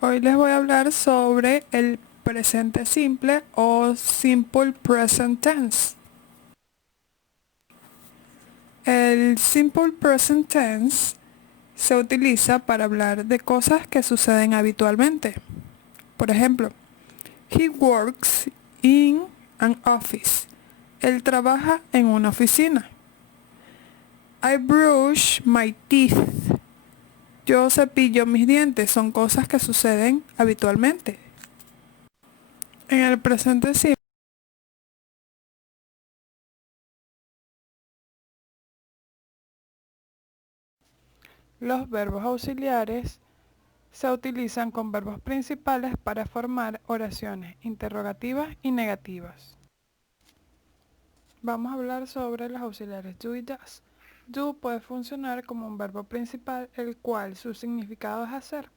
Hoy les voy a hablar sobre el presente simple o simple present tense. El simple present tense se utiliza para hablar de cosas que suceden habitualmente. Por ejemplo, he works in an office. Él trabaja en una oficina. I brush my teeth. Yo cepillo mis dientes. Son cosas que suceden habitualmente. En el presente simple, los verbos auxiliares se utilizan con verbos principales para formar oraciones interrogativas y negativas. Vamos a hablar sobre los auxiliares do y does. Do puede funcionar como un verbo principal, el cual su significado es hacer,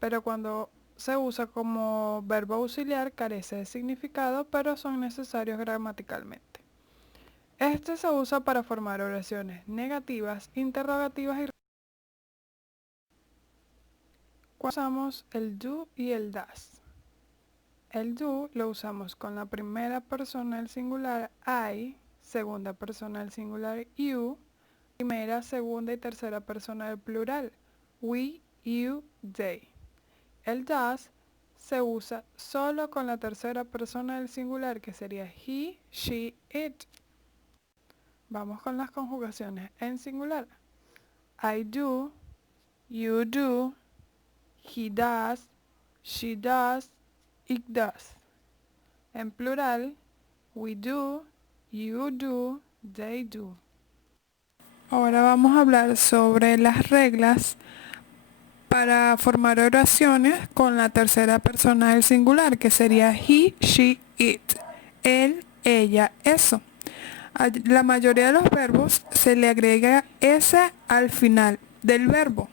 pero cuando se usa como verbo auxiliar carece de significado, pero son necesarios gramaticalmente. Este se usa para formar oraciones negativas, interrogativas y cuando usamos el do y el does. El do lo usamos con la primera persona del singular I, segunda persona del singular you, primera, segunda y tercera persona del plural we, you, they. El does se usa solo con la tercera persona del singular, que sería he, she, it. Vamos con las conjugaciones en singular. I do, you do, he does, she does, it does. En plural, we do, you do, they do. Ahora vamos a hablar sobre las reglas para formar oraciones con la tercera persona del singular, que sería he, she, it. Él, ella, eso. A la mayoría de los verbos se le agrega s al final del verbo.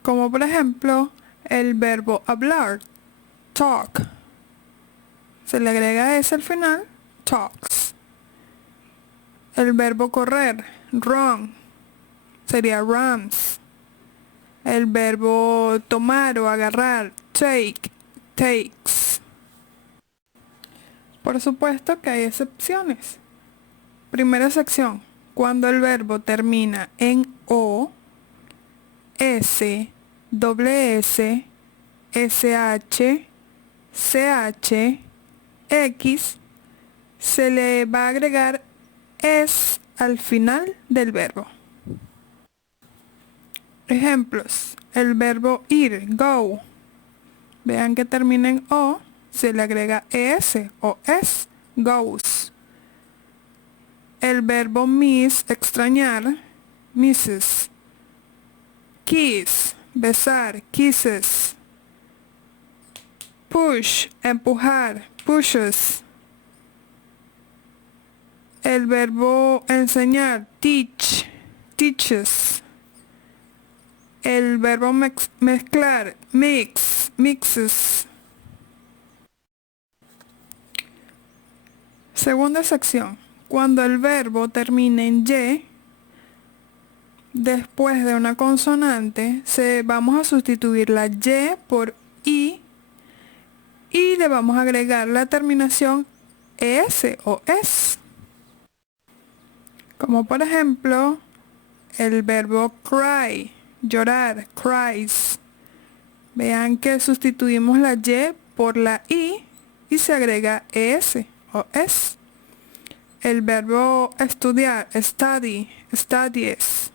Como por ejemplo, el verbo hablar, talk. Se le agrega s al final, talks. El verbo correr, run, sería runs. El verbo tomar o agarrar, take, takes. Por supuesto que hay excepciones. Primera sección, cuando el verbo termina en o, s, doble s, sh, ch, x, se le va a agregar es al final del verbo. Ejemplos, el verbo ir, go. Vean que termina en o, se le agrega es o es, goes. El verbo miss, extrañar, misses. Kiss, besar, kisses. Push, empujar, pushes. El verbo enseñar, teach, teaches. El verbo mezclar, mix, mixes. Segunda sección. Cuando el verbo termine en y, después de una consonante, vamos a sustituir la y por i y le vamos a agregar la terminación es o es. Como por ejemplo, el verbo cry, llorar, cries. Vean que sustituimos la y por la i y se agrega es o es. El verbo estudiar, study, studies.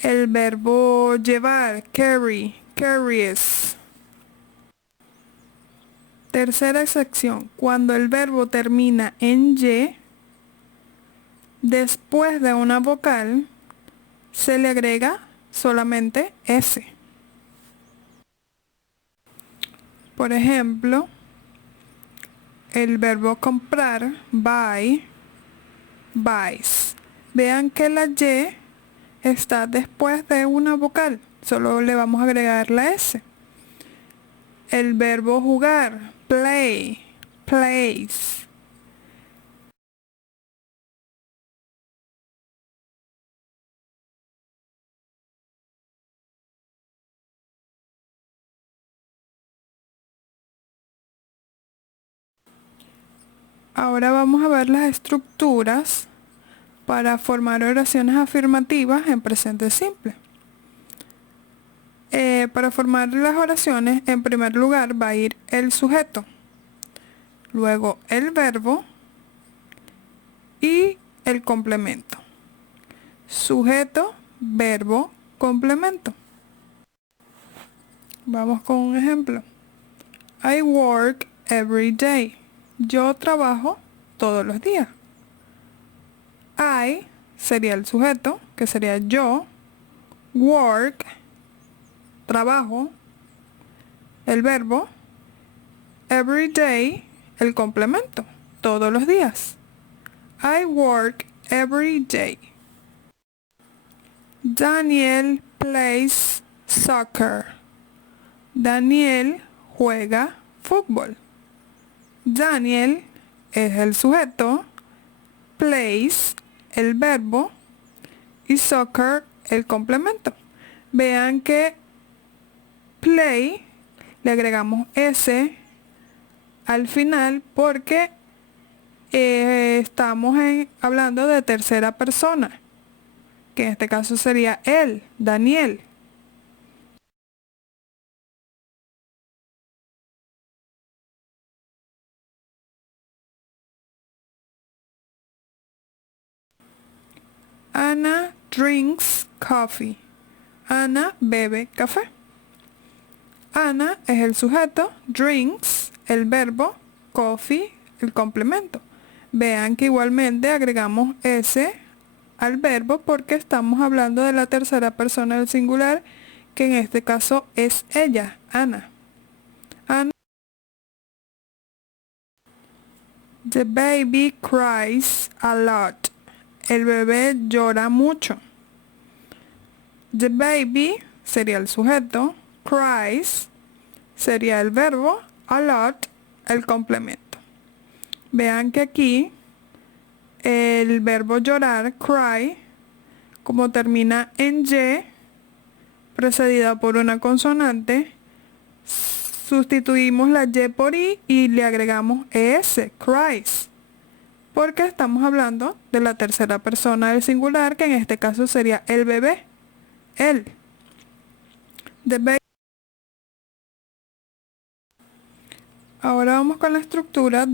El verbo llevar, carry, carries. Tercera sección, cuando el verbo termina en y, después de una vocal, se le agrega solamente s. Por ejemplo, el verbo comprar, buy, buys. Vean que la y está después de una vocal, solo le vamos a agregar la s. El verbo jugar, play, plays. Ahora vamos a ver las estructuras para formar oraciones afirmativas en presente simple. Para formar las oraciones, en primer lugar va a ir el sujeto, luego el verbo y el complemento. Sujeto, verbo, complemento. Vamos con un ejemplo. I work every day. Yo trabajo todos los días. I sería el sujeto, que sería yo. Work, trabajo. El verbo. Every day, el complemento, todos los días. I work every day. Daniel plays soccer. Daniel juega fútbol. Daniel es el sujeto, plays el verbo y soccer el complemento. Vean que play le agregamos S al final porque estamos hablando de tercera persona, que en este caso sería él, Daniel. Anna drinks coffee. Ana bebe café. Ana es el sujeto, drinks el verbo, coffee el complemento. Vean que igualmente agregamos S al verbo porque estamos hablando de la tercera persona del singular, que en este caso es ella, Ana. Ana. The baby cries a lot. El bebé llora mucho. The baby sería el sujeto, cries sería el verbo, a lot el complemento. Vean que aquí el verbo llorar, cry, como termina en Y, precedida por una consonante, sustituimos la Y por I y le agregamos ES, cries, porque estamos hablando de la tercera persona del singular, que en este caso sería el bebé, él. The baby. Ahora vamos con la estructura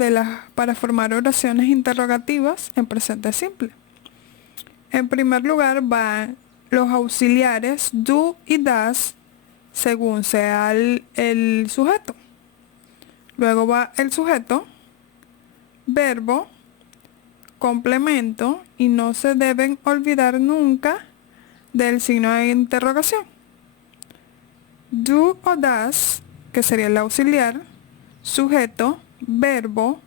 para formar oraciones interrogativas en presente simple. En primer lugar van los auxiliares do y das según sea el sujeto. Luego va el sujeto, verbo, complemento y no se deben olvidar nunca del signo de interrogación. Do o das, que sería el auxiliar, sujeto, verbo,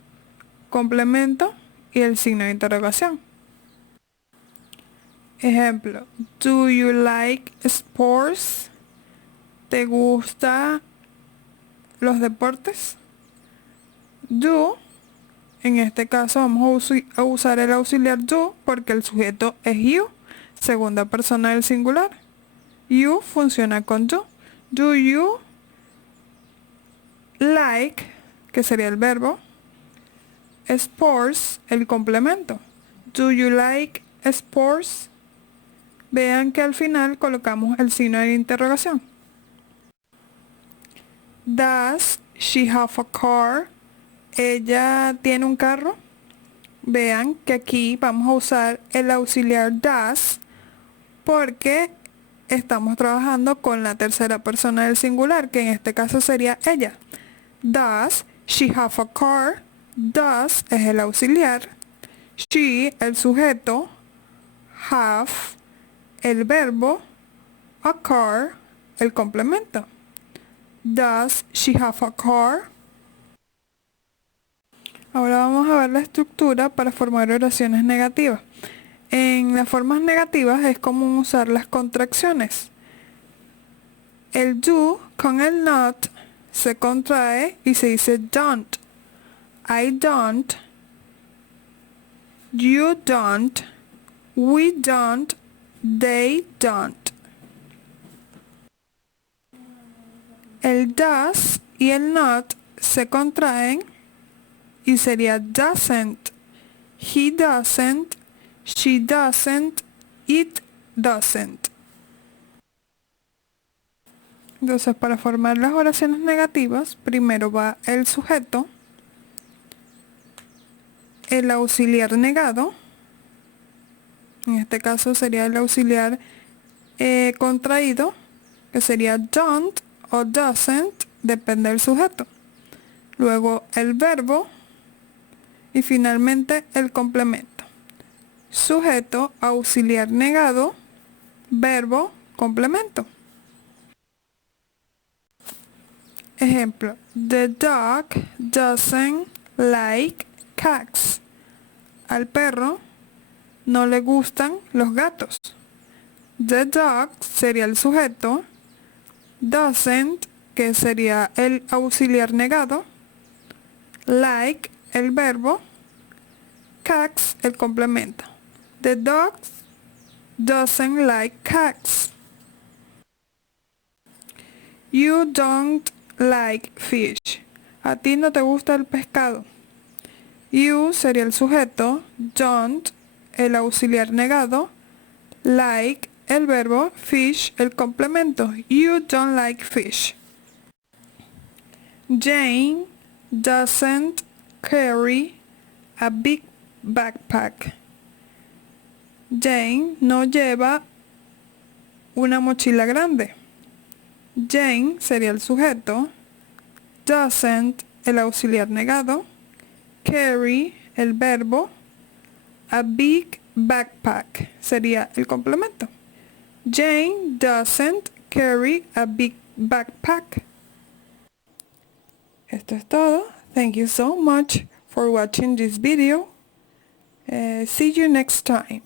complemento y el signo de interrogación. Ejemplo, do you like sports? ¿Te gusta los deportes? Do, en este caso vamos a usar el auxiliar do porque el sujeto es you, segunda persona del singular. You funciona con do. Do you like, que sería el verbo, sports, el complemento. Do you like sports? Vean que al final colocamos el signo de interrogación. Does she have a car? ¿Ella tiene un carro? Vean que aquí vamos a usar el auxiliar does porque estamos trabajando con la tercera persona del singular, que en este caso sería ella. Does she have a car? Does es el auxiliar, she el sujeto, have el verbo, a car el complemento. Does she have a car? Ahora vamos a ver la estructura para formar oraciones negativas. En las formas negativas es común usar las contracciones. El do con el not se contrae y se dice don't. I don't, you don't, we don't, they don't. El does y el not se contraen y sería doesn't. He doesn't, she doesn't, it doesn't. Entonces, para formar las oraciones negativas, primero va el sujeto, el auxiliar negado, en este caso sería el auxiliar contraído, que sería don't o doesn't, depende del sujeto. Luego el verbo y finalmente el complemento. Sujeto, auxiliar negado, verbo, complemento. Ejemplo, the dog doesn't like cats. Al perro no le gustan los gatos. The dog sería el sujeto, doesn't, que sería el auxiliar negado, like, el verbo, cats, el complemento. The dog doesn't like cats. You don't like fish. A ti no te gusta el pescado. You sería el sujeto, don't, el auxiliar negado, like, el verbo, fish, el complemento. You don't like fish. Jane doesn't carry a big backpack. Jane no lleva una mochila grande. Jane sería el sujeto, doesn't, el auxiliar negado, carry, el verbo, a big backpack sería el complemento. Jane doesn't carry a big backpack. Esto es todo. Thank you so much for watching this video. See you next time.